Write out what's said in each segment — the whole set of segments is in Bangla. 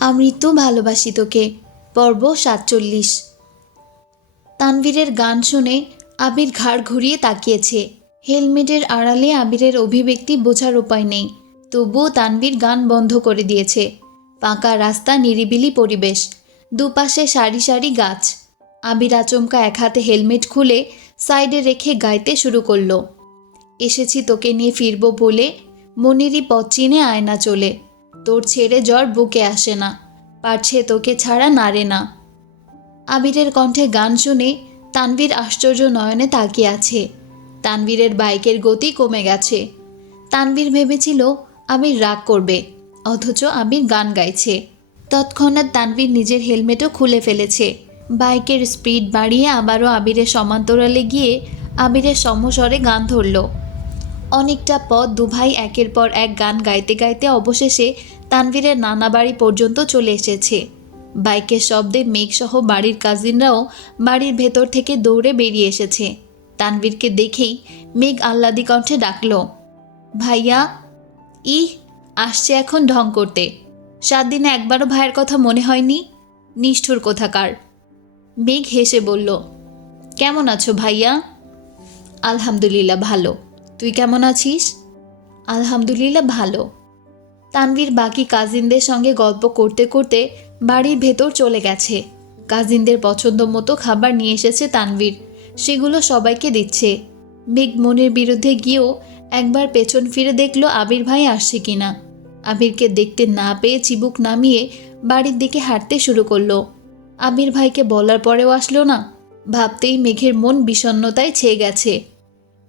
আমৃত্যু ভালোবাসি তোকে, পর্ব সাতচল্লিশ। তানভীরের গান শুনে আবির ঘাড় ঘুরিয়ে তাকিয়েছে। হেলমেটের আড়ালে আবিরের অভিব্যক্তি বোঝার উপায় নেই, তবুও তানভীর গান বন্ধ করে দিয়েছে। পাকা রাস্তা, নিরিবিলি পরিবেশ, দুপাশে সারি সারি গাছ। আবির আচমকা এক হাতে হেলমেট খুলে সাইডে রেখে গাইতে শুরু করল। এসেছি তোকে নিয়ে ফিরবো বলে মনেরই পথ চিনে আয়না চলে। তোর ছেড়ে জ্বর বুকে আসে না, পারছে তোকে ছাড়া নারে না। আবিরের কণ্ঠে গান শুনে তানভীর আশ্চর্য নয়নে তাকিয়ে আছে। তানভীরের বাইকের গতি কমে গেছে। তানভীর ভেবেছিল আবির রাগ করবে, অথচ আবির গান গাইছে। তৎক্ষণাৎ তানভীর নিজের হেলমেটও খুলে ফেলেছে। বাইকের স্পিড বাড়িয়ে আবারও আবিরের সমান্তরালে গিয়ে আবিরের সমস্বরে গান ধরলো। অনেকটা পথ দুভাই একের পর এক গান গাইতে গাইতে অবশেষে তানভীরের নানা বাড়ি পর্যন্ত চলে এসেছে। বাইকের শব্দে মেঘসহ বাড়ির কাজিনরাও বাড়ির ভেতর থেকে দৌড়ে বেরিয়ে এসেছে। তানভীরকে দেখেই মেঘ আহ্লাদি কণ্ঠে ডাকল, ভাইয়া ই আসছে এখন ঢং করতে। সাত দিনে একবারও ভাইয়ের কথা মনে হয়নি? নিষ্ঠুর কোথাকার। মেঘ হেসে বলল, কেমন আছো ভাইয়া? আলহামদুলিল্লাহ, ভালো। তুই কেমন আছিস? আলহামদুলিল্লাহ ভালো। তানভীর বাকি কাজিনদের সঙ্গে গল্প করতে করতে বাড়ির ভেতর চলে গেছে। কাজিনদের পছন্দ মতো খাবার নিয়ে এসেছে তানভীর। সেগুলো সবাইকে দিচ্ছে। মেঘ মনের বিরুদ্ধে গিয়েও একবার পেছন ফিরে দেখল আবির ভাই আসছে কিনা। আবিরকে দেখতে না পেয়ে চিবুক নামিয়ে বাড়ির দিকে হাঁটতে শুরু করল। আবির ভাইকে বলার পরেও আসলো না। ভাবতেই মেঘের মন বিষণ্ণতায় ছেয়ে গেছে।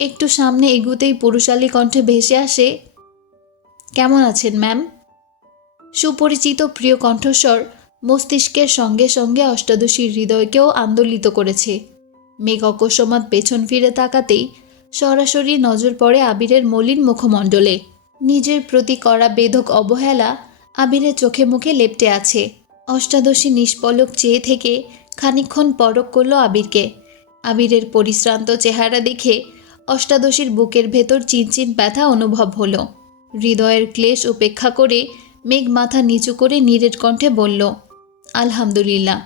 একটু সামনে এগুতেই পুরুষালী কণ্ঠে ভেসে আসে, কেমন আছেন, ম্যাম? সুপরিচিত প্রিয় কণ্ঠস্বর মস্তিষ্কের সঙ্গে সঙ্গে অষ্টাদশীর হৃদয়কেও আন্দোলিত করেছে। মেঘ অকস্মাৎ পেছন ফিরে তাকাতেই সরাসরি নজর পড়ে আবিরের মলিন মুখমণ্ডলে। নিজের প্রতি করা বেধক অবহেলা আবিরের চোখে মুখে লেপটে আছে। অষ্টাদশী নিষ্পলক চেয়ে থেকে খানিক্ষণ পরক করল আবিরকে। আবিরের পরিশ্রান্ত চেহারা দেখে অষ্টাদশীর বুকের ভেতর চিনচিন ব্যথা অনুভব হলো। হৃদয়ের ক্লেশ উপেক্ষা করে মেঘ মাথা নিচু করে নীরের কণ্ঠে বলল, আলহামদুলিল্লাহ।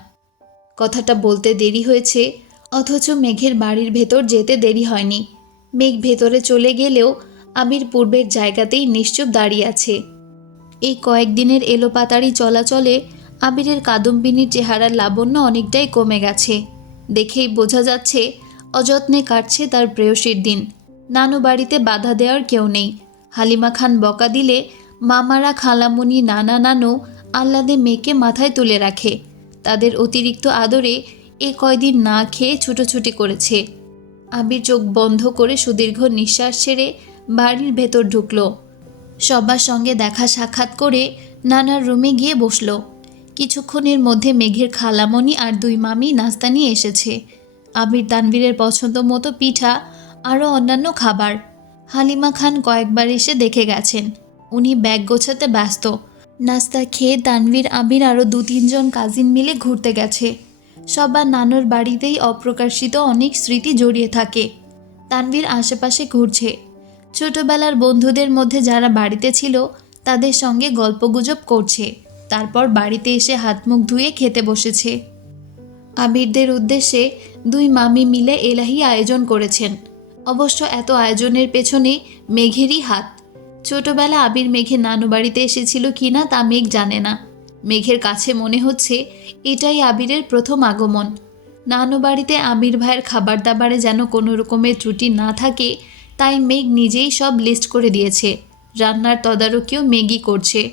কথাটা বলতে দেরি হয়েছে, অথচ মেঘের বাড়ির ভেতর যেতে দেরি হয়নি। মেঘ ভেতরে চলে গেলেও আবির পূর্বের জায়গাতেই নিশ্চুপ দাঁড়িয়ে আছে। এই কয়েকদিনের এলোপাতাড়ি চলাচলে আবিরের কাদম্বিনীর চেহারার লাবণ্য অনেকটাই কমে গেছে। দেখেই বোঝা যাচ্ছে অযত্নে কাটছে তার প্রেয়সীর দিন। নানু বাড়িতে বাধা দেওয়ার কেউ নেই। হালিমা খান বকা দিলে মামারা, খালামুনি, নানা, নানু আহ্লাদে মেয়েকে মাথায় তুলে রাখে। তাদের অতিরিক্ত আদরে এ কয়দিন না খেয়ে ছুটোছুটি করেছে। আবির চোখ বন্ধ করে সুদীর্ঘ নিঃশ্বাস ছেড়ে বাড়ির ভেতর ঢুকল। সবার সঙ্গে দেখা সাক্ষাৎ করে নানার রুমে গিয়ে বসল। কিছুক্ষণের মধ্যে মেঘের খালামণি আর দুই মামি নাস্তা নিয়ে এসেছে। আবির তানভীরের পছন্দ মতো পিঠা, আরও অন্যান্য খাবার। হালিমা খান কয়েকবার এসে দেখে গেছেন। উনি ব্যাগ গোছাতে ব্যস্ত। নাস্তা খেয়ে তানভীর আবির আরও দু তিনজন কাজিন মিলে ঘুরতে গেছে। সবার নানুর বাড়িতেই অপ্রকাশিত অনেক স্মৃতি জড়িয়ে থাকে। তানভীর আশেপাশে ঘুরছে। ছোটবেলার বন্ধুদের মধ্যে যারা বাড়িতে ছিল, তাদের সঙ্গে গল্পগুজব করছে। তারপর বাড়িতে এসে হাত মুখ ধুয়ে খেতে বসেছে। আবিরদের উদ্দেশ্যে দুই মামি মিলে এলাহি আয়োজন করেছেন। অবশ্য এত আয়োজনের পেছনে মেঘেরই হাত। ছোটবেলা আবির মেঘের নানু বাড়িতে এসেছিল কিনা তা মেঘ জানে না। মেঘের কাছে মনে হচ্ছে এটাই আবিরের প্রথম আগমন। নানু বাড়িতে আবির ভাইয়ের খাবার দাবারে যেন কোনো রকমের ত্রুটি না থাকে, তাই মেঘ নিজেই সব লিস্ট করে দিয়েছে। রান্নার তদারকিও মেঘই করছে।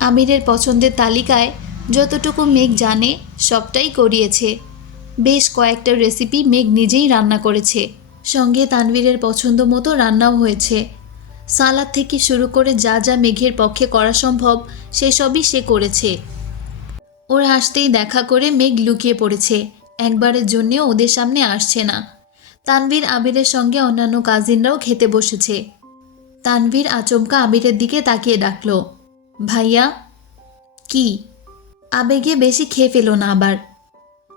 আমিরের পছন্দের তালিকায় যতটুকু মেঘ জানে, সবটাই করিয়েছে। বেশ কয়েকটা রেসিপি মেঘ নিজেই রান্না করেছে। সঙ্গে তানভীরের পছন্দ মতো রান্নাও হয়েছে। সালাদ থেকে শুরু করে যা যা মেঘের পক্ষে করা সম্ভব সেসবই সে করেছে। ওর আসতেই দেখা করে মেঘ লুকিয়ে পড়েছে। একবারের জন্যেও ওদের সামনে আসছে না। তানভীর আবিরের সঙ্গে অন্যান্য কাজিনরাও খেতে বসেছে। তানভীর আচমকা আবিরের দিকে তাকিয়ে ডাকলো, ভাইয়া, কি? আবেগে বেশি খেয়ে ফেলো না আবার।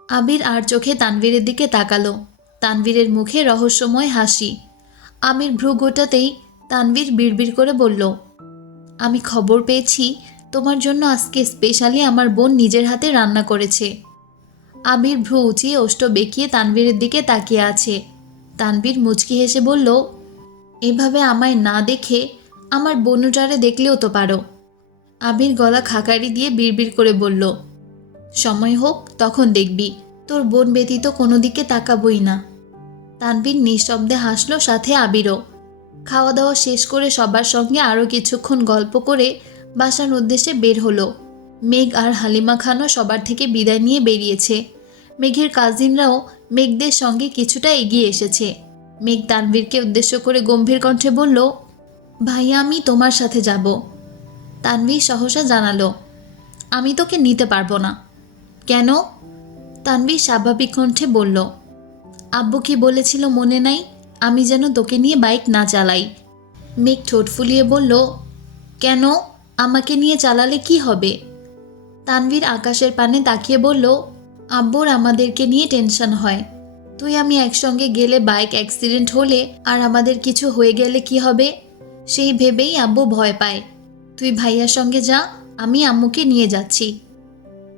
আবির আর চোখে তানভীরের দিকে তাকালো। তানভীরের মুখে রহস্যময় হাসি। আমির ভ্রু গোটাতেই তানভীর বিড়বিড় করে বলল, আমি খবর পেয়েছি, তোমার জন্য আজকে স্পেশালি আমার বোন নিজের হাতে রান্না করেছে। আবির ভ্রু উঁচিয়ে ওষ্ঠ বেঁকিয়ে তানবীরের দিকে তাকিয়ে আছে। তানবীর মুচকি হেসে বলল, এভাবে আমায় না দেখে আমার বনুটারে দেখলেও তো পারো। আবির গলা খাকারি দিয়ে বিড়বিড় করে বলল সময় হোক, তখন দেখবি। তোর বোন ব্যতীত কোনো দিকে তাকাবই না। তানবীর নিঃশব্দে হাসলো, সাথে আবিরও। খাওয়া দাওয়া শেষ করে সবার সঙ্গে আরও কিছুক্ষণ গল্প করে বাসার উদ্দেশ্যে বের হলো। মেঘ আর হালিমা খানও সবার থেকে বিদায় নিয়ে বেরিয়েছে। মেঘের কাজিনরাও মেঘদের সঙ্গে কিছুটা এগিয়ে এসেছে। মেঘ তানভীরকে উদ্দেশ্য করে গম্ভীর কণ্ঠে বলল ভাইয়া আমি তোমার সাথে যাব। তানভীর সহসা জানালো, আমি তোকে নিতে পারব না। কেন? তানভীর স্বাভাবিক কণ্ঠে বলল, আব্বু কি বলেছিল মনে নাই? আমি যেন তোকে নিয়ে বাইক না চালাই। মেঘ ঠোঁট ফুলিয়ে বলল, কেন? আমাকে নিয়ে চালালে কি হবে? তানভীর আকাশের পানে তাকিয়ে বলল, আব্বুর আমাদেরকে নিয়ে টেনশন হয়। তুই আমি একসঙ্গে গেলে বাইক অ্যাক্সিডেন্ট হলে আর আমাদের কিছু হয়ে গেলে কি হবে? সেই ভেবেই আব্বু ভয় পায়। তুই ভাইয়ার সঙ্গে যা, আমি আম্মুকে নিয়ে যাচ্ছি।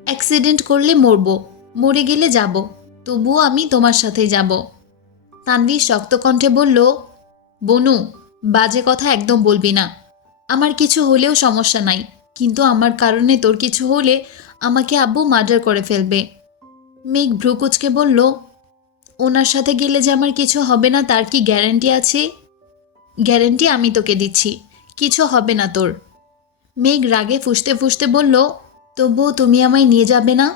অ্যাক্সিডেন্ট করলে মরবো। মরে গেলে যাব। তবুও আমি তোমার সাথে যাব। তানভীর শক্ত কণ্ঠে বলল, বনু, বাজে কথা একদম বলবি না। আমার কিছু হলেও সমস্যা নাই। কিন্তু আমার কারণে তোর কিছু হলে আমাকে আব্বু মার্ডার করে ফেলবে। মেঘ ভ্রুকুচকে বলল, ওনার সাথে গেলে যে আমার কিছু হবে না, তার কি গ্যারেন্টি আছে? গ্যারেন্টি আমি তোকে দিচ্ছি। কিছু হবে না তোর। মেঘ রাগে ফুসতে ফুসতে বলল তবুও তুমি আমায় নিয়ে যাবে না?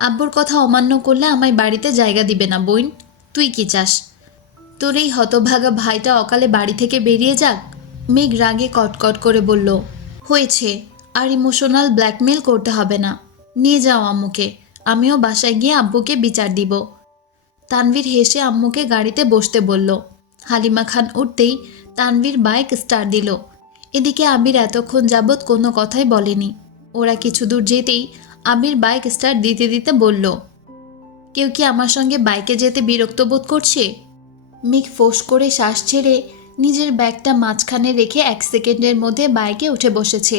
আব্বুর কথা অমান্য করলে আমায় বাড়িতে জায়গা দিবে না, বোন। তুই কি চাস? তোর এই হতভাগা ভাইটা অকালে বাড়ি থেকে বেরিয়ে যাক? মেঘ রাগে কটকট করে বলল, হয়েছে, আর ইমোশনাল ব্ল্যাকমেল করতে হবে না। নিয়ে যাও আম্মুকে, আমিও বাসায় গিয়ে আব্বুকে বিচার দিব। তানভীর হেসে আম্মুকে গাড়িতে বসতে বলল। হালিমা খান উঠতেই তানভীর বাইক স্টার্ট দিল। এদিকে আবির এতক্ষণ যাবৎ কোনো কথাই বলেনি। ওরা কিছু দূর যেতেই আবির বাইক স্টার্ট দিতে দিতে বলল, কেউ কি আমার সঙ্গে বাইকে যেতে বিরক্ত বোধ করছে? মিক ফোঁস করে শ্বাস ছেড়ে নিজের ব্যাগটা মাঝখানে রেখে এক সেকেন্ডের মধ্যে বাইকে উঠে বসেছে।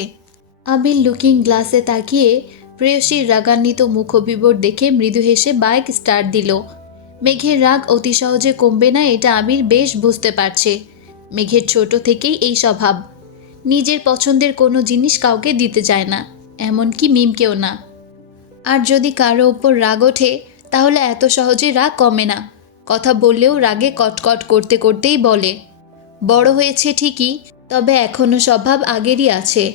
আবির লুকিং গ্লাসে তাকিয়ে প্রেয়সীর রাগান্বিত মুখবিবর দেখে মৃদু হেসে বাইক স্টার্ট দিল। মেঘের রাগ অতি সহজে কমবে না এটা আবির বেশ বুঝতে পারছে। মেঘের ছোট থেকেই এই স্বভাব। নিজের পছন্দের কোনো জিনিস কাউকে দিতে চায় না। এমনকি মিমকেও না। আর যদি কারও ওপর রাগ ওঠে, তাহলে এত সহজে রাগ কমে না। কথা বললেও রাগে কটকট করতে করতেই বলে। বড় হয়েছে ঠিকই, তবে এখনও স্বভাব আগেরই আছে।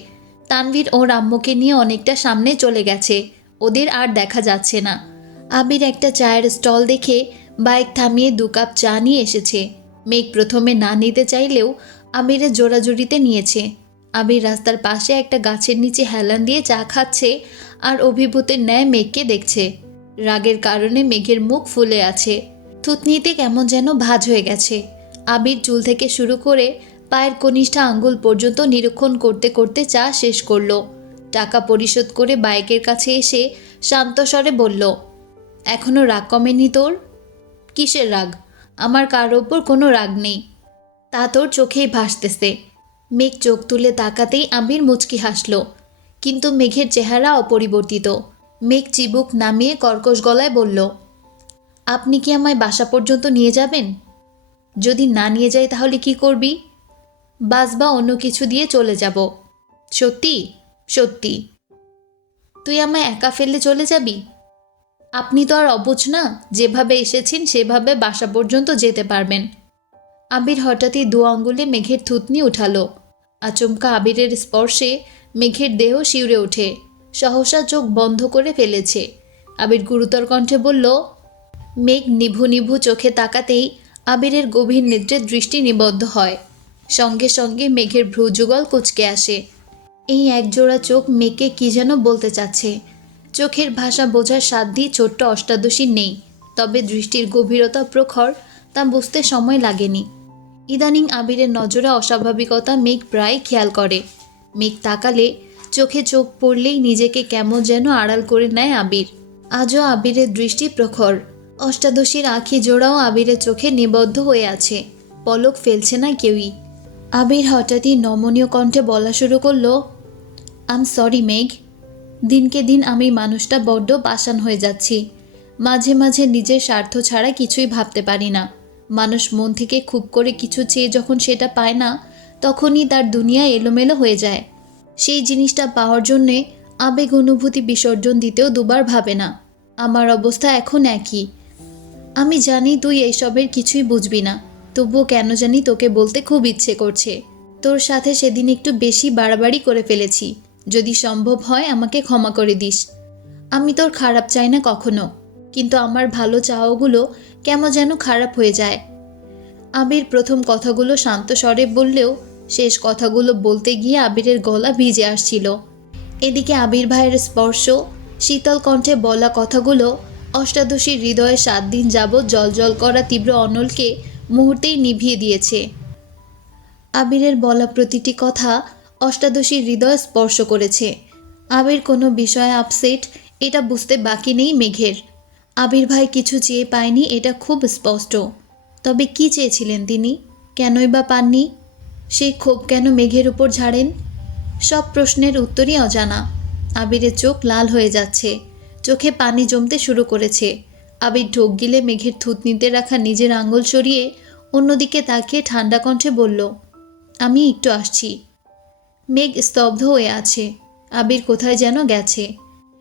তানভীর ওর আম্মুকে নিয়ে অনেকটা সামনে চলে গেছে, ওদের আর দেখা যাচ্ছে না। আবির একটা চায়ের স্টল দেখে বাইক থামিয়ে দু কাপ চা নিয়ে এসেছে। মেঘ প্রথমে না নিতে চাইলেও আবিরের জোড়াজুড়িতে নিয়েছে। আবির রাস্তার পাশে একটা গাছের নিচে হেলান দিয়ে চা খাচ্ছে আর অভিভূতের ন্যায় মেঘকে দেখছে। রাগের কারণে মেঘের মুখ ফুলে আছে। থুতনিতে কেমন যেন ভাজ হয়ে গেছে। আবির চুল থেকে শুরু করে পায়ের কনিষ্ঠা আঙ্গুল পর্যন্ত নিরীক্ষণ করতে করতে চা শেষ করল। টাকা পরিশোধ করে বাইকের কাছে এসে শান্ত স্বরে বলল এখনও রাগ কমেনি তোর? কিসের রাগ? আমার কারোর ওপর কোনো রাগ নেই। তা তোর চোখেই ভাসতেছে। মেঘ চোখ তুলে তাকাতেই আবির মুচকি হাসল। কিন্তু মেঘের চেহারা অপরিবর্তিত। মেঘ চিবুক নামিয়ে কর্কশ গলায় বলল, আপনি কি আমায় বাসা পর্যন্ত নিয়ে যাবেন? যদি না নিয়ে যাই তাহলে কি করবি? বাস বা অন্য কিছু দিয়ে চলে যাব। সত্যি? সত্যি। তুই আমায় একা ফেললে চলে যাবি? আপনি তো আর অবুঝ না, যেভাবে এসেছেন সেভাবে বাসা পর্যন্ত যেতে পারবেন। আবির হঠাৎই দু আঙ্গুলে মেঘের থুতনি উঠালো। আচমকা আবিরের স্পর্শে মেঘের দেহ শিউরে ওঠে। সহসা চোখ বন্ধ করে ফেলেছে। আবির গুরুতর কণ্ঠে বলল, মেঘ নিভু নিভু চোখে তাকাতেই আবিরের গভীর নেত্রে দৃষ্টি নিবদ্ধ হয়। সঙ্গে সঙ্গে মেঘের ভ্রুযুগল কুচকে আসে। এই একজোড়া চোখ মেঘকে কি যেন বলতে চাচ্ছে। চোখের ভাষা বোঝার সাধ্যই ছোট্ট অষ্টাদশী নেই। তবে দৃষ্টির গভীরতা প্রখর, তা বুঝতে সময় লাগেনি। ইদানিং আবিরের নজরে অস্বাভাবিকতা মেঘ প্রায় খেয়াল করে। মেঘ তাকালে চোখে চোখ পড়লেই নিজেকে কেমন যেন আড়াল করে নেয় আবির। আজও আবিরের দৃষ্টি প্রখর। অষ্টাদশীর আখি জোড়াও আবিরের চোখে নিবদ্ধ হয়ে আছে। পলক ফেলছে না কেউই। আবির হঠাৎই নমনীয় কণ্ঠে বলা শুরু করল আম সরি মেঘ। দিনকে দিন আমি মানুষটা বড্ড পাষাণ হয়ে যাচ্ছি। মাঝে মাঝে নিজের স্বার্থ ছাড়া কিছুই ভাবতে পারি না। মানুষ মন থেকে খুব করে কিছু চেয়ে যখন সেটা পায় না, তখনই তার দুনিয়া এলোমেলো হয়ে যায়। সেই জিনিসটা পাওয়ার জন্যে আবেগ অনুভূতি বিসর্জন দিতেও দুবার ভাবে না। আমার অবস্থা এখন একই। আমি জানি তুই এইসবের কিছুই বুঝবি না, তবুও কেন জানি তোকে বলতে খুব ইচ্ছে করছে। তোর সাথে সেদিন একটু বেশি বাড়াবাড়ি করে ফেলেছি। যদি সম্ভব হয় আমাকে ক্ষমা করে দিস। আমি তোর খারাপ চাই না কখনো। কিন্তু আমার ভালো চাওয়াগুলো কেমন যেন খারাপ হয়ে যায়। আবির প্রথম কথাগুলো শান্ত স্বরে বললেও শেষ কথাগুলো বলতে গিয়ে আবিরের গলা ভিজে আসছিল। এদিকে আবির ভাইয়ের স্পর্শ, শীতল কণ্ঠে বলা কথাগুলো, অষ্টাদশীর হৃদয়ে সাত দিন যাবৎ জল করা তীব্র অনলকে মুহূর্তেই নিভিয়ে দিয়েছে। আবিরের বলা প্রতিটি কথা অষ্টাদশীর হৃদয় স্পর্শ করেছে। আবির কোনো বিষয়ে আপসেট এটা বুঝতে বাকি নেই মেঘের। আবির ভাই কিছু চেয়ে পায়নি, এটা খুব স্পষ্ট। তবে কি চেয়েছিলেন তিনি? কেনই বা পাননি? সেই ক্ষোভ কেন মেঘের উপর ঝাড়েন? সব প্রশ্নের উত্তরই অজানা। আবিরের চোখ লাল হয়ে যাচ্ছে। চোখে পানি জমতে শুরু করেছে। আবির ঢোক গিলে মেঘের থুতনিতে রাখা নিজের আঙুল সরিয়ে অন্যদিকে তাকিয়ে ঠান্ডা কণ্ঠে বলল, আমি একটু আসছি। মেঘ স্তব্ধ হয়ে আছে। আবির কোথায় যেন গেছে।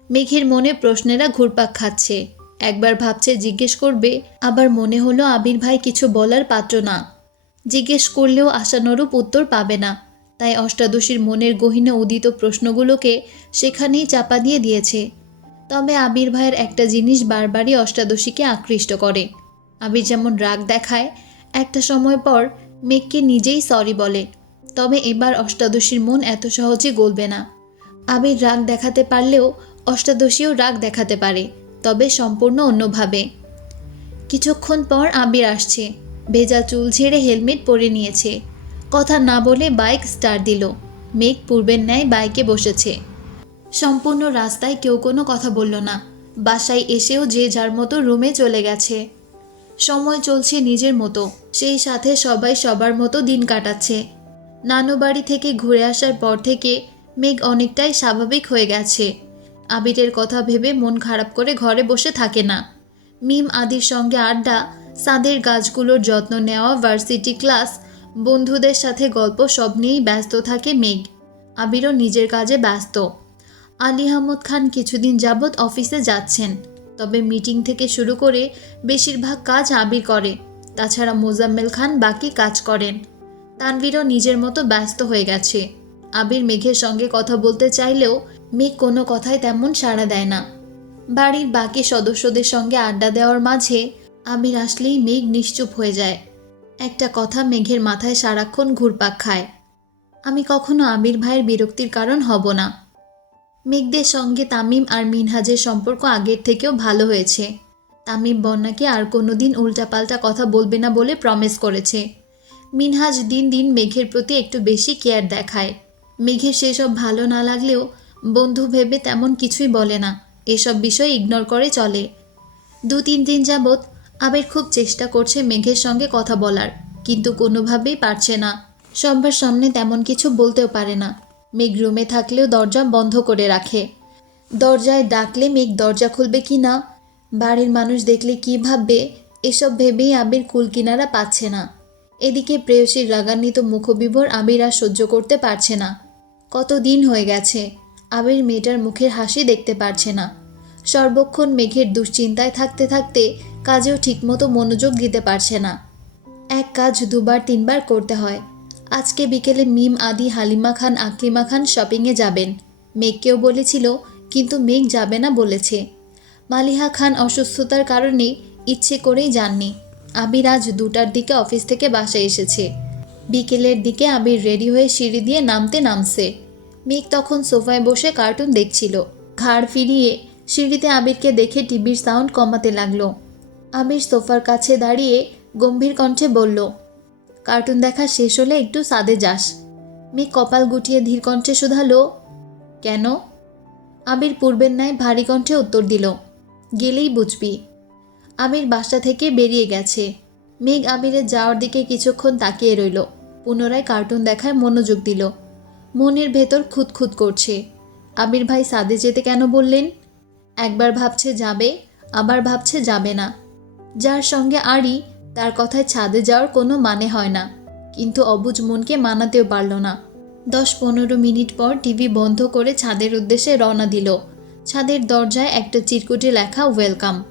মেঘের মনে প্রশ্নেরা ঘুরপাক খাচ্ছে। একবার ভাবছে, জিজ্ঞেস করবে, আবার মনে হলো আবির ভাই কিছু বলার পাত্র না। জিজ্ঞেস করলেও আশানুরূপ উত্তর পাবে না। তাই অষ্টাদশীর মনের গহীনে উদিত প্রশ্নগুলোকে সেখানেই চাপা দিয়ে দিয়েছে। তবে আবির ভাইয়ের একটা জিনিস বারবারই অষ্টাদশীকে আকৃষ্ট করে। আবির যেমন রাগ দেখায়, একটা সময় পর মেঘকে নিজেই সরি বলে। তবে এবার অষ্টাদশীর মন এত সহজে গলবে না। আবির রাগ দেখাতে পারলেও অষ্টাদশীও রাগ দেখাতে পারে। তবে সম্পূর্ণ অন্যভাবে। কিছুক্ষণ পর আবির আসছে। ভেজা চুল ঝেড়ে হেলমেট পরে নিয়েছে। কথা না বলে বাইক স্টার্ট দিল। মেঘ পূর্বের ন্যায় বাইকে বসেছে। সম্পূর্ণ রাস্তায় কেউ কোনো কথা বলল না। বাসায় এসেও যে যার মতো রুমে চলে গেছে। সময় চলছে নিজের মতো। সেই সাথে সবাই সবার মতো দিন কাটাচ্ছে। নানু বাড়ি থেকে ঘুরে আসার পর থেকে মেঘ অনেকটাই স্বাভাবিক হয়ে গেছে। আবিরের কথা ভেবে মন খারাপ করে ঘরে বসে থাকে না। মিম আদির সঙ্গে আড্ডা, সাদের গাছগুলোর যত্ন নেওয়া ভার্সিটি ক্লাস বন্ধুদের সাথে গল্প সব নিয়েই ব্যস্ত থাকে মেঘ। আবিরও নিজের কাজে ব্যস্ত। আলী আহমদ খান কিছুদিন যাবৎ অফিসে যাচ্ছেন। তবে মিটিং থেকে শুরু করে বেশিরভাগ কাজ আবির করে। তাছাড়া মোজাম্মেল খান বাকি কাজ করেন। তানভীরও নিজের মতো ব্যস্ত হয়ে গেছে। আবির মেঘের সঙ্গে কথা বলতে চাইলেও মেঘ কোনো কথায় তেমন সাড়া দেয় না। বাড়ির বাকি সদস্যদের সঙ্গে আড্ডা দেওয়ার মাঝে আবির আসলেই মেঘ নিশ্চুপ হয়ে যায়। একটা কথা মেঘের মাথায় সারাক্ষণ ঘুরপাক খায়। আমি কখনো আমির ভাইয়ের বিরক্তির কারণ হব না। মেঘদের সঙ্গে তামিম আর মিনহাজের সম্পর্ক আগের থেকেও ভালো হয়েছে। তামিম বন্যাকে আর কোনো দিন উল্টাপাল্টা কথা বলবে না বলে প্রমিস করেছে। মিনহাজ দিন দিন মেঘের প্রতি একটু বেশি কেয়ার দেখায়। মেঘের সেসব ভালো না লাগলেও বন্ধু ভেবে তেমন কিছুই বলে না। এসব বিষয় ইগনোর করে চলে। দু তিন দিন যাবৎ আবির খুব চেষ্টা করছে মেঘের সঙ্গে কথা বলার, কিন্তু কোনোভাবেই পারছে না। সবার সামনে তেমন কিছু বলতেও পারে না। মেঘ রুমে থাকলেও দরজা বন্ধ করে রাখে। দরজায় ডাকলে মেঘ দরজা খুলবে কি না? বাড়ির মানুষ দেখলে কি ভাববে? এসব ভেবেই আবির কুল কিনারা পাচ্ছে না। এদিকে প্রেয়সীর রাগান্বিত মুখবিভোর আবির আর সহ্য করতে পারছে না। কত দিন হয়ে গেছে? আবির মেয়েটার মুখের হাসি দেখতে পারছে না। সর্বক্ষণ মেঘের দুশ্চিন্তায় থাকতে থাকতে কাজেও ঠিকমতো মনোযোগ দিতে পারছে না। এক কাজ দুবার তিনবার করতে হয়। আজকে বিকেলে মিম, আদি, হালিমা খান, আকলিমা খান শপিংয়ে যাবেন। মেঘকেও বলেছিল, কিন্তু মেঘ যাবে না বলেছে। মালিহা খান অসুস্থতার কারণে ইচ্ছে করেই যাননি। আবির আজ দুটার দিকে অফিস থেকে বাসায় এসেছে। বিকেলের দিকে আবির রেডি হয়ে সিঁড়ি দিয়ে নামতে নামছে। মেঘ তখন সোফায় বসে কার্টুন দেখছিল। ঘাড় ফিরিয়ে সিঁড়িতে আবিরকে দেখে টিভির সাউন্ড কমাতে লাগল। আবির সোফার কাছে দাঁড়িয়ে গম্ভীর কণ্ঠে বলল, কার্টুন দেখা শেষ হলে একটু সাদে যাস। মেঘ কপাল গুটিয়ে ধীর কণ্ঠে শুধালো, কেন? আবির পূর্বের ন্যায় ভারী কণ্ঠে উত্তর দিল, গেলেই বুঝবি। আবির বাসা থেকে বেরিয়ে গেছে। মেঘ আবিরের যাওয়ার দিকে কিছুক্ষণ তাকিয়ে রইল, পুনরায় কার্টুন দেখায় মনোযোগ দিল। মনের ভেতর খুঁতখুত করছে। আবির ভাই সাদে যেতে কেন বললেন? একবার ভাবছে যাবে, আবার ভাবছে যাবে না। যার সঙ্গে আড়ি তার কথায় ছাদে যাওয়ার কোনো মানে হয় না। কিন্তু অবুজ মনকে মানাতেও পারল না। দশ পনেরো মিনিট পর টিভি বন্ধ করে ছাদের উদ্দেশ্যে রওনা দিল। ছাদের দরজায় একটা চিরকুটে লেখা, ওয়েলকাম।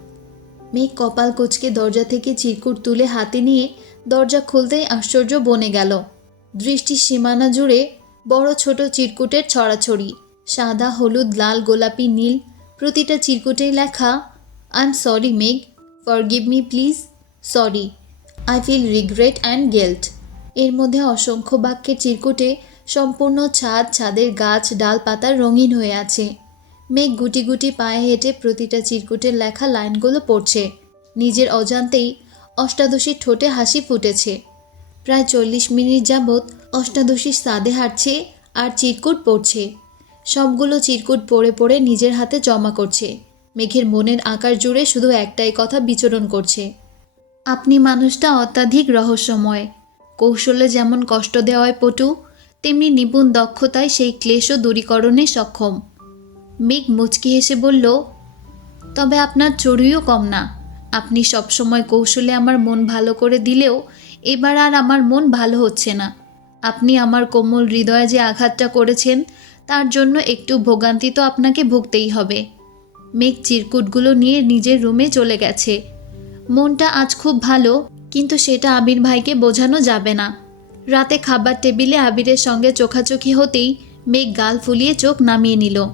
মেঘ কপাল কোচকে দরজা থেকে চিরকুট তুলে হাতে নিয়ে দরজা খুলতেই আশ্চর্য বনে গেল। দৃষ্টির সীমানা জুড়ে বড় ছোট চিরকুটের ছড়াছড়ি। সাদা, হলুদ, লাল, গোলাপি, নীল, প্রতিটা চিরকুটেই লেখা I am sorry Megh forgive me please sorry I feel regret and guilt এর মধ্যে অসংখ্য বাক্যের চিরকুটে সম্পূর্ণ ছাদ, ছাদের গাছ, ডালপাতা রঙিন হয়ে আছে। মেঘ গুটি গুটি পায়ে হেঁটে প্রতিটা চিরকুটের লেখা লাইনগুলো পড়ছে। নিজের অজান্তেই অষ্টাদশীর ঠোঁটে হাসি ফুটেছে। প্রায় চল্লিশ মিনিট যাবৎ অষ্টাদশীর সাদে হাঁটছে আর চিরকুট পড়ছে। সবগুলো চিরকুট পড়ে পড়ে নিজের হাতে জমা করছে। মেঘের মনের আকার জুড়ে শুধু একটাই কথা বিচরণ করছে। আপনি মানুষটা অত্যাধিক রহস্যময়। কৌশলে যেমন কষ্ট দেওয়ায় পটু, তেমনি নিপুণ দক্ষতায় সেই ক্লেশও দূরীকরণে সক্ষম। মেঘ মুচকি হেসে বলল, তবে আপনার চড়ুইও কম না। আপনি সবসময় কৌশলে আমার মন ভালো করে দিলেও এবার আর আমার মন ভালো হচ্ছে না। আপনি আমার কোমল হৃদয়ে যে আঘাতটা করেছেন, তার জন্য একটু ভোগান্তি তো আপনাকে ভুগতেই হবে। মেঘ চিরকুটগুলো নিয়ে নিজের রুমে চলে গেছে। মনটা আজ খুব ভালো, কিন্তু সেটা আবির ভাইকে বোঝানো যাবে না। রাতে খাবার টেবিলে আবিরের সঙ্গে চোখাচোখি হতেই মেঘ গাল ফুলিয়ে চোখ নামিয়ে নিল।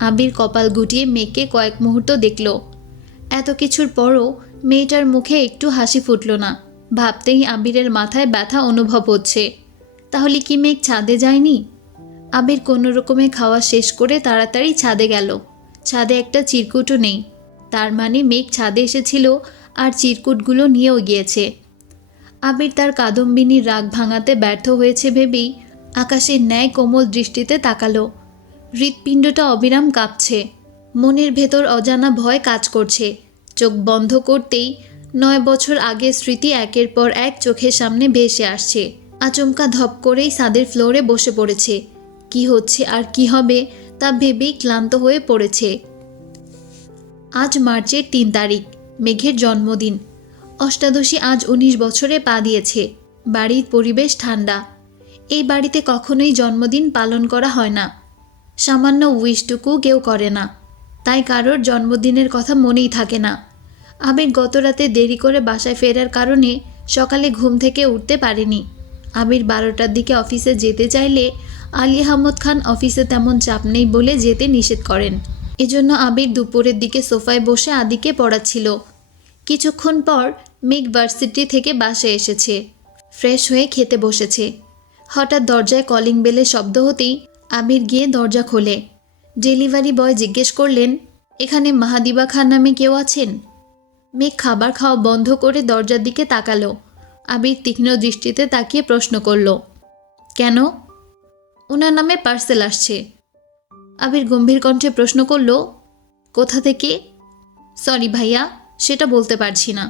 আবির কপাল গুটিয়ে মেঘকে কয়েক মুহূর্ত দেখল। এত কিছুর পরও মেয়েটার মুখে একটু হাসি ফুটল না। ভাবতেই আবিরের মাথায় ব্যথা অনুভব হচ্ছে। তাহলে কি মেঘ ছাদে যায়নি? আবির কোনো রকমে খাওয়া শেষ করে তাড়াতাড়ি ছাদে গেল। ছাদে একটা চিরকুটও নেই। তার মানে মেঘ ছাদে এসেছিল আর চিরকুটগুলো নিয়েও গিয়েছে। আবির তার কাদম্বিনীর রাগ ভাঙাতে ব্যর্থ হয়েছে ভেবেই আকাশের ন্যায় কোমল দৃষ্টিতে তাকালো। হৃৎপিণ্ডটা অবিরাম কাঁপছে। মনের ভেতর অজানা ভয় কাজ করছে। চোখ বন্ধ করতেই নয় বছর আগে স্মৃতি একের পর এক চোখের সামনে ভেসে আসছে। আচমকা ধপ করেই সাদের ফ্লোরে বসে পড়েছে। কি হচ্ছে আর কি হবে তা ভেবেই ক্লান্ত হয়ে পড়েছে। আজ মার্চের তিন তারিখ, মেঘের জন্মদিন। অষ্টাদশী আজ উনিশ বছরে পা দিয়েছে। বাড়ির পরিবেশ ঠান্ডা। এই বাড়িতে কখনোই জন্মদিন পালন করা হয় না। সামান্য উইশটুকু কেউ করে না। তাই কারোর জন্মদিনের কথা মনেই থাকে না। আবেগ গত রাতে দেরি করে বাসায় ফেরার কারণে সকালে ঘুম থেকে উঠতে পারেনি। আবির বারোটার দিকে অফিসে যেতে চাইলে আলী আহমদ খান অফিসে তেমন চাপ নেই বলে যেতে নিষেধ করেন। এজন্য আবির দুপুরের দিকে সোফায় বসে আদিকে পড়াচ্ছিল। কিছুক্ষণ পর মেঘ ভার্সিটি থেকে বাসে এসেছে। ফ্রেশ হয়ে খেতে বসেছে। হঠাৎ দরজায় কলিং বেলের শব্দ হতেই আবির গিয়ে দরজা খোলে। ডেলিভারি বয় জিজ্ঞেস করলেন, এখানে মাহাদিবা খান নামে কেউ আছেন? মেঘ খাবার খাওয়া বন্ধ করে দরজার দিকে তাকালো। আবির তীক্ষ্ণ দৃষ্টিতে তাকিয়ে প্রশ্ন করল, কেন? ওনার নামে পার্সেল আসছে। আবির গম্ভীর কণ্ঠে প্রশ্ন করল, কোথা থেকে? সরি ভাইয়া, সেটা বলতে পারছি না।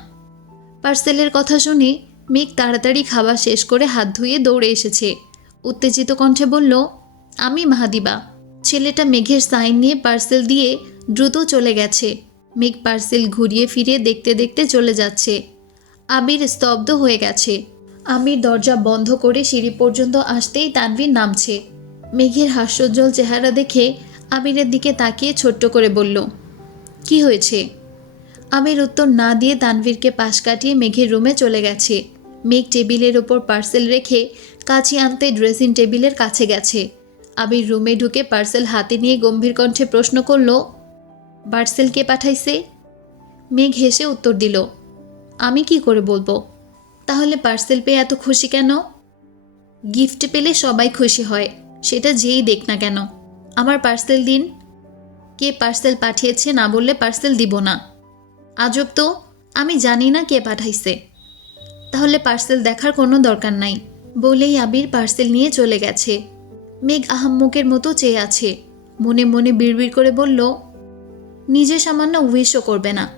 পার্সেলের কথা শুনে মেঘ তাড়াতাড়ি খাবার শেষ করে হাত ধুয়ে দৌড়ে এসেছে। উত্তেজিত কণ্ঠে বলল, আমি মাহাদিবা। ছেলেটা মেঘের সাইন নিয়ে পার্সেল দিয়ে দ্রুত চলে গেছে। মেঘ পার্সেল ঘুরিয়ে ফিরিয়ে দেখতে দেখতে চলে যাচ্ছে। আবির স্তব্ধ হয়ে গেছে। আমির দরজা বন্ধ করে সিঁড়ি পর্যন্ত আসতেই তানভীর নামছে। মেঘের হাস্যোজ্জ্বল চেহারা দেখে আমিরের দিকে তাকিয়ে ছোট্ট করে বলল, কি হয়েছে? আমির উত্তর না দিয়ে তানভীরকে পাশ কাটিয়ে মেঘের রুমে চলে গেছে। মেঘ টেবিলের ওপর পার্সেল রেখে কাছে আনতে ড্রেসিং টেবিলের কাছে গেছে। আবির রুমে ঢুকে পার্সেল হাতে নিয়ে গম্ভীর কণ্ঠে প্রশ্ন করল পার্সেল কে পাঠাইছে। মেঘ হেসে উত্তর দিল, আমি কি করে বলব? তাহলে পার্সেল পেয়ে এত খুশি কেন? গিফট পেলে সবাই খুশি হয়, সেটা যেই দেখ না কেন। আমার পার্সেল দিন। কে পার্সেল পাঠিয়েছে না বললে পার্সেল দিব না। আজব তো, আমি জানি না কে পাঠাইছে। তাহলে পার্সেল দেখার কোনো দরকার নাই। বলেই আবির পার্সেল নিয়ে চলে গেছে। মেঘ আহাম্মুকের মতো চেয়ে আছে। মনে মনে বিড়বিড় করে বলল নিজে সামান্য উইশও করবে না।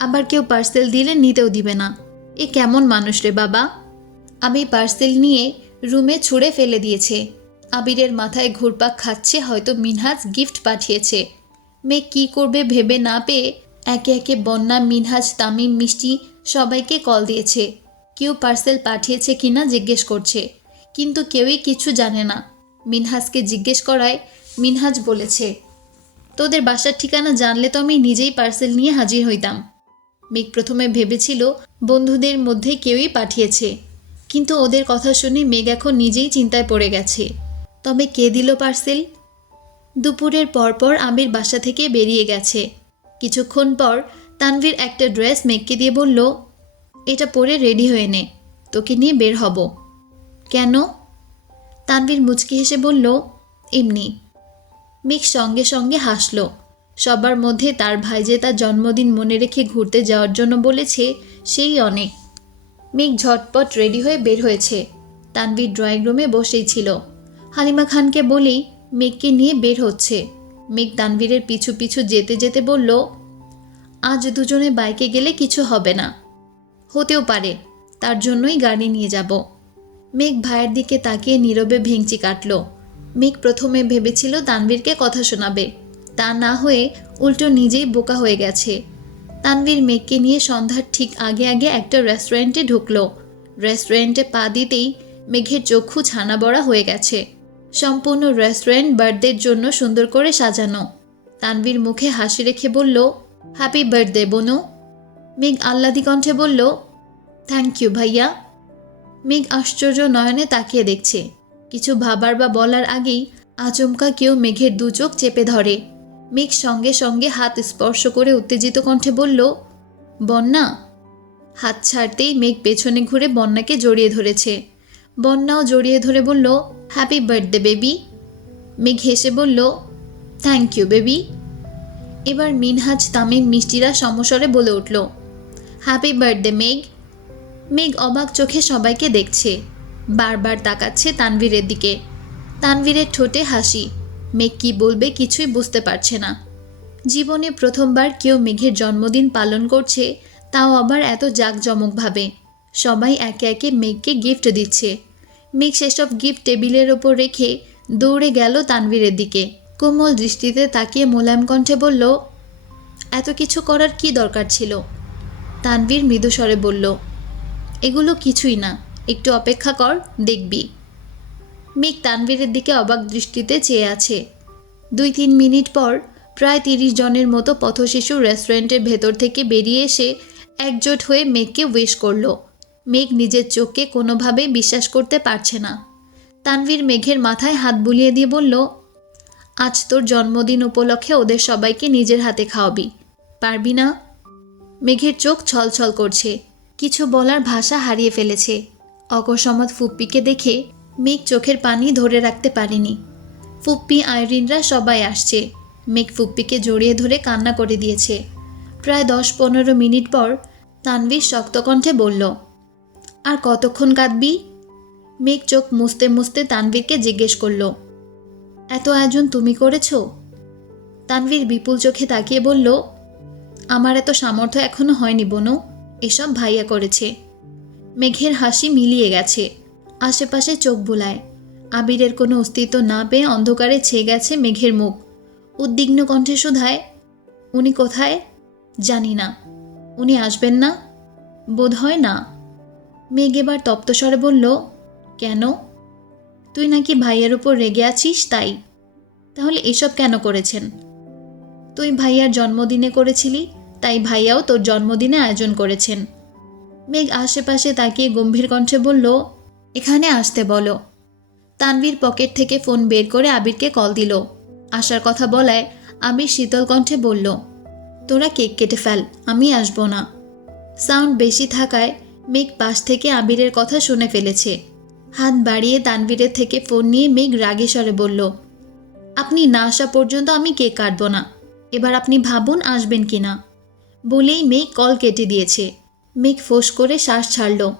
আবার কেউ পার্সেল দিলে নিতেও দিবে না। এ কেমন মানুষ রে বাবা। আমি পার্সেল নিয়ে রুমে ছুঁড়ে ফেলে দিয়েছে। আবিরের মাথায় ঘুরপাক খাচ্ছে, হয়তো মিনহাজ গিফট পাঠিয়েছে। মেয়ে কী করবে ভেবে না পেয়ে একে একে বন্যা, মিনহাজ, তামিম, মিষ্টি সবাইকে কল দিয়েছে। কেউ পার্সেল পাঠিয়েছে কিনা জিজ্ঞেস করছে। কিন্তু কেউই কিছু জানে না। মিনহাজকে জিজ্ঞেস করায় মিনহাজ বলেছে তোদের বাসার ঠিকানা জানলে তো আমি নিজেই পার্সেল নিয়ে হাজির হইতাম। মেঘ প্রথমে ভেবেছিল বন্ধুদের মধ্যে কেউই পাঠিয়েছে, কিন্তু ওদের কথা শুনে মেঘ এখন নিজেই চিন্তায় পড়ে গেছে। তবে কে দিল পার্সেল দুপুরের পরপর আমির বাসা থেকে বেরিয়ে গেছে। কিছুক্ষণ পর তানভীর একটা ড্রেস মেঘকে দিয়ে বলল, এটা পরে রেডি হয়ে নে, তোকে নিয়ে বের হব। কেন? তানভীর মুচকি হেসে বলল, এমনি। মেঘ সঙ্গে সঙ্গে হাসল। সবার মধ্যে তার ভাই যে তার জন্মদিন মনে রেখে ঘুরতে যাওয়ার জন্য বলেছে, সেই অনেক। মেঘ ঝটপট রেডি হয়ে বের হয়েছে। তানভীর ড্রয়িং রুমে বসেই ছিল। হালিমা খানকে বলেই মেঘকে নিয়ে বের হচ্ছে। মেঘ তানভীরের পিছু পিছু যেতে যেতে বলল, আজ দুজনে বাইকে গেলে কিছু হবে না। হতেও পারে, তার জন্যই গাড়ি নিয়ে যাব। মেঘ ভাইয়ের দিকে তাকিয়ে নীরবে ভেঙচি কাটল। মেঘ প্রথমে ভেবেছিল তানভীরকে কথা শোনাবে। তা না হয়ে উল্টো নিজেই বোকা হয়ে গেছে। তানভীর মেঘকে নিয়ে সন্ধ্যার ঠিক আগে আগে একটা রেস্টুরেন্টে ঢুকলো। রেস্টুরেন্টে পা দিতেই মেঘের চক্ষু ছানা বড়া হয়ে গেছে। সম্পূর্ণ রেস্টুরেন্ট বার্থডের জন্য সুন্দর করে সাজানো। তানভীর মুখে হাসি রেখে বলল হ্যাপি বার্থডে বনু। মেঘ আহ্লাদি কণ্ঠে বলল থ্যাংক ইউ ভাইয়া। মেঘ আশ্চর্য নয়নে তাকিয়ে দেখছে। কিছু ভাবার বা বলার আগেই আচমকা কেউ মেঘের দু চোখ চেপে ধরে। মেঘ সঙ্গে সঙ্গে হাত স্পর্শ করে উত্তেজিত কণ্ঠে বলল, বন্যা? হাত ছাড়তেই মেঘ পেছনে ঘুরে বন্যাকে জড়িয়ে ধরেছে। বন্যাও জড়িয়ে ধরে বলল হ্যাপি বার্থডে বেবি মেঘ হেসে বলল থ্যাংক ইউ বেবি এবার মিনহাজ, তামিম, মিষ্টিরা সমস্বরে বলে উঠল হ্যাপি বার্থডে মেঘ। মেঘ অবাক চোখে সবাইকে দেখছে। বারবার তাকাচ্ছে তানভীরের দিকে। তানভীরের ঠোঁটে হাসি। মেঘ কি বলবে কিছুই বুঝতে পারছে না। জীবনে প্রথমবার কেউ মেঘের জন্মদিন পালন করছে, তাও আবার এত জাঁকজমকভাবে। সবাই একে একে মেঘকে গিফট দিচ্ছে। মেঘ সেসব গিফট টেবিলের ওপর রেখে দৌড়ে গেল তানভীরের দিকে। কোমল দৃষ্টিতে তাকিয়ে মোলায়েম কণ্ঠে বলল, এত কিছু করার কি দরকার ছিল? তানভীর মৃদুস্বরে বলল, এগুলো কিছুই না। একটু অপেক্ষা কর, দেখবি। মেঘ তানভীরের দিকে অবাক দৃষ্টিতে চেয়ে আছে। দুই তিন মিনিট পর প্রায় তিরিশ জনের মতো পথশিশু রেস্টুরেন্টের ভেতর থেকে বেরিয়ে এসে একজোট হয়ে মেঘকে উইশ করল। মেঘ নিজের চোখকে কোনোভাবেই বিশ্বাস করতে পারছে না। তানভীর মেঘের মাথায় হাত বুলিয়ে দিয়ে বলল, আজ তোর জন্মদিন উপলক্ষে ওদের সবাইকে নিজের হাতে খাওয়াবি। পারবি না? মেঘের চোখ ছলছল করছে। কিছু বলার ভাষা হারিয়ে ফেলেছে। অকস্মাৎ ফুপ্পিকে দেখে মেঘ চোখের পানি ধরে রাখতে পারেনি। ফুপ্পি, আইরিনরা সবাই আসছে। মেঘ ফুপ্পিকে জড়িয়ে ধরে কান্না করে দিয়েছে। প্রায় দশ পনেরো মিনিট পর তানভীর শক্তকণ্ঠে বলল, আর কতক্ষণ কাঁদবি? মেঘ চোখ মুছতে মুছতে তানভীরকে জিজ্ঞেস করল, এত আয়োজন তুমি করেছ? তানভীর বিপুল চোখে তাকিয়ে বলল, আমার এত সামর্থ্য এখনও হয়নি বনু। এসব ভাইয়া করেছে। মেঘের হাসি মিলিয়ে গেছে। আশেপাশে চোখ বোলায়। আবিরের কোনো অস্তিত্ব না পেয়ে অন্ধকারে ছেয়ে গেছে মেঘের মুখ। উদ্বিগ্ন কণ্ঠে শুধায়, উনি কোথায়? জানি না। উনি আসবেন না? বোধ হয় না। মেঘ এবার তপ্তস্বরে বলল, কেন? তুই নাকি ভাইয়ের উপর রেগে আছিস তাই। তাহলে এসব কেন করেছেন? তুই ভাইয়ার জন্মদিনে করেছিলি, তাই ভাইয়াও তোর জন্মদিনে আয়োজন করেছেন। মেঘ আশেপাশে তাকিয়ে গম্ভীর কণ্ঠে বলল, এখানে আসতে বলো। তানভীর পকেট থেকে ফোন বের করে আবিরকে কল দিল। আসার কথা বলায় আবির শীতল কণ্ঠে বলল, তোরা কেক কেটে ফেল, আমি আসব না। সাউন্ড বেশি থাকায় মেঘ পাশ থেকে আবিরের কথা শুনে ফেলেছে। হাত বাড়িয়ে তানভীরের থেকে ফোন নিয়ে মেঘ রাগে স্বরে বলল, আপনি না আসা পর্যন্ত আমি কেক কাটব না। এবার আপনি ভাবুন আসবেন কি না বলেই মেঘ কল কেটে দিয়েছে। মেঘ ফোঁস করে শ্বাস ছাড়ল।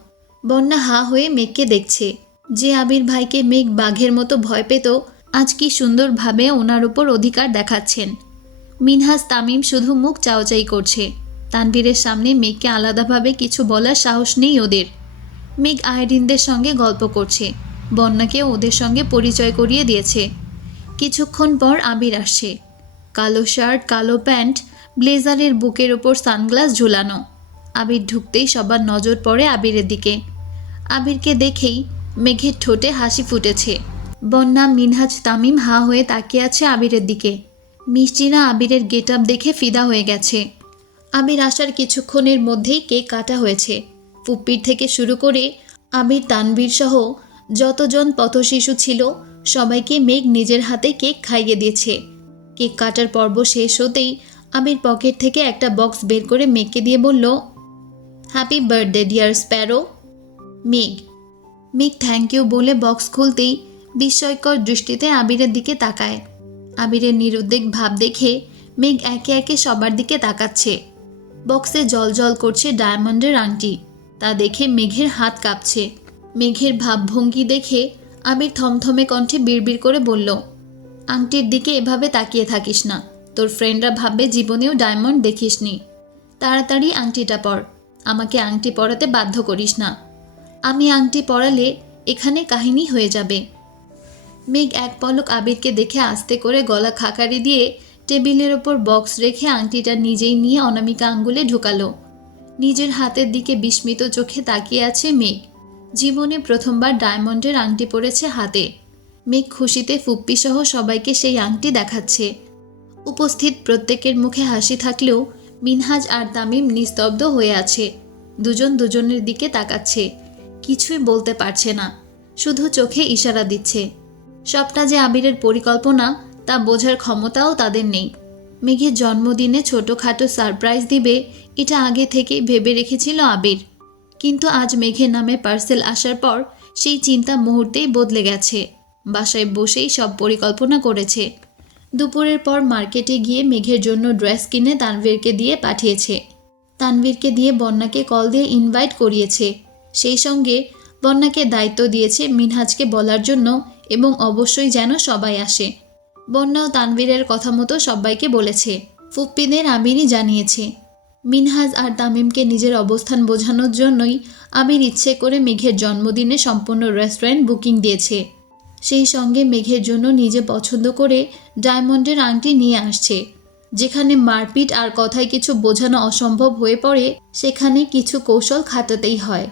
বন্যা হা হয়ে মেঘকে দেখছে। যে আবির ভাইকে মেঘ বাঘের মতো ভয় পেত, আজ কি সুন্দরভাবে ওনার উপর অধিকার দেখাচ্ছেন। মিনহাজ তামিম শুধু মুখ চাওচাই করছে। তানভীরের সামনে মেঘকে আলাদাভাবে কিছু বলার সাহস নেই ওদের। মেঘ আয়রিনদের সঙ্গে গল্প করছে। বন্যাকে ওদের সঙ্গে পরিচয় করিয়ে দিয়েছে। কিছুক্ষণ পর আবির আসছে। কালো শার্ট, কালো প্যান্ট, ব্লেজারের বুকের ওপর সানগ্লাস ঝুলানো। আবির ঢুকতেই সবার নজর পড়ে আবিরের দিকে। আবিরকে দেখেই মেঘের ঠোঁটে হাসি ফুটেছে। বন্যা, মিনহাজ, তামিম হা হয়ে তাকিয়ে আছে আবিরের দিকে। মিষ্টিরা আবিরের গেট দেখে ফিদা হয়ে গেছে। আবির আসার কিছুক্ষণের মধ্যেই কেক কাটা হয়েছে। ফুপ্পির থেকে শুরু করে আবির তানবীর সহ যতজন পথশিশু ছিল, সবাইকে মেঘ নিজের হাতে কেক খাইয়ে দিয়েছে। কেক কাটার পর্ব শেষ হতেই আবির পকেট থেকে একটা বক্স বের করে মেঘকে দিয়ে বলল হ্যাপি বার্থডে ডিয়ার স্প্যারো মেঘ মেঘ থ্যাংক ইউ বলে বক্স খুলতেই বিস্ময়কর দৃষ্টিতে আবিরের দিকে তাকায়। আবিরের নিরুদ্বেগ ভাব দেখে মেঘ একে একে সবার দিকে তাকাচ্ছে। বক্সে জল জল করছে ডায়মন্ডের আংটি। তা দেখে মেঘের হাত কাঁপছে। মেঘের ভাবভঙ্গি দেখে আবির থমথমে কণ্ঠে বিড়বিড় করে বলল, আংটির দিকে এভাবে তাকিয়ে থাকিস না। তোর ফ্রেন্ডরা ভাববে জীবনেও ডায়মন্ড দেখিসনি। তাড়াতাড়ি আংটিটা পর। আমাকে আংটি পরাতে বাধ্য করিস না। আমি আংটি পরালে এখানে কাহিনী হয়ে যাবে। মেঘ এক পলক আবিরকে দেখে আস্তে করে গলা খাকারি দিয়ে টেবিলের ওপর বক্স রেখে আংটিটা নিজেই নিয়ে অনামিকা আঙ্গুলে ঢুকালো। নিজের হাতের দিকে বিস্মিত চোখে তাকিয়ে আছে মেঘ। জীবনে প্রথমবার ডায়মন্ডের আংটি পরেছে হাতে। মেঘ খুশিতে ফুপ্পিসহ সবাইকে সেই আংটি দেখাচ্ছে। উপস্থিত প্রত্যেকের মুখে হাসি থাকলেও মিনহাজ আর তামিম নিস্তব্ধ হয়ে আছে। দুজন দুজনের দিকে তাকাচ্ছে। কিছুই বলতে পারছে না। শুধু চোখে ইশারা দিচ্ছে। সবটা যে আবিরের পরিকল্পনা, তা বোঝার ক্ষমতাও তাদের নেই। মেঘের জন্মদিনে ছোটোখাটো সারপ্রাইজ দিবে, এটা আগে থেকেই ভেবে রেখেছিল আবির। কিন্তু আজ মেঘের নামে পার্সেল আসার পর সেই চিন্তা মুহূর্তেই বদলে গেছে। বাসায় বসেই সব পরিকল্পনা করেছে। দুপুরের পর মার্কেটে গিয়ে মেঘের জন্য ড্রেস কিনে তানভীরকে দিয়ে পাঠিয়েছে। তানভীরকে দিয়ে বন্যাকে কল দিয়ে ইনভাইট করিয়েছে। সেই সঙ্গে বন্যাকে দায়িত্ব দিয়েছে মিনহাজকে বলার জন্য এবং অবশ্যই যেন সবাই আসে। বন্যাও তানভীরের কথা মতো সবাইকে বলেছে। ফুপ্পিদের আমিরই জানিয়েছে। মিনহাজ আর তামিমকে নিজের অবস্থান বোঝানোর জন্যই আমির ইচ্ছে করে মেঘের জন্মদিনে সম্পূর্ণ রেস্টুরেন্ট বুকিং দিয়েছে। সেই সঙ্গে মেঘের জন্য নিজে পছন্দ করে ডায়মন্ডের আংটি নিয়ে আসছে। যেখানে মারপিট আর কথায় কিছু বোঝানো অসম্ভব হয়ে পড়ে, সেখানে কিছু কৌশল খাটাতেই হয়।